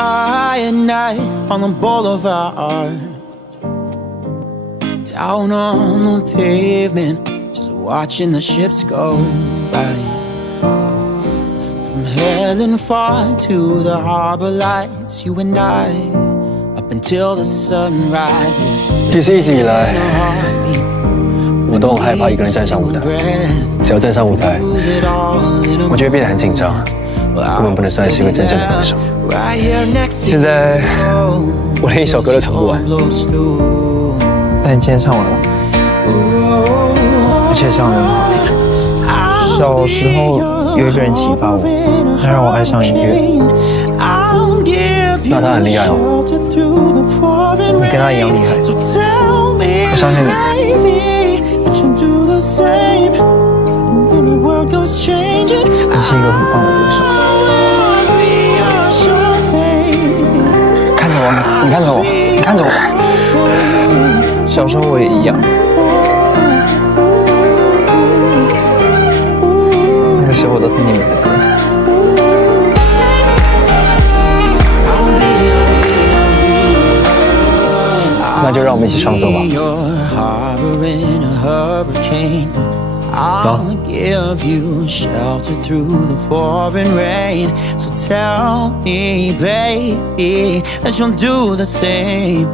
high at night on the boulevard, down on the pavement, just watching the ships go by. From Helen Far to the harbor lights, you and I, up until the sun rises. 其实一直以来，我都很害怕一个人站上舞台。只要站上舞台，我就会变得很紧张，根本不能算是一个真正的歌手。现在我连一首歌都唱不完。但你今天唱完了，而且唱得很好听。小时候有一个人启发我，他让我爱上音乐。那他很厉害哦。你跟他一样厉害，我相信你。你是一个很棒的歌手。看着我，你看着我，你看着我。小时候我也一样。那个时候我都听你们的歌。那就让我们一起创作吧。I'll give you shelter through the pouring rain. So tell me, baby, that you'll do the same.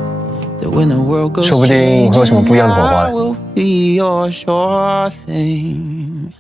That when the world goes changing, I will be your sure thing.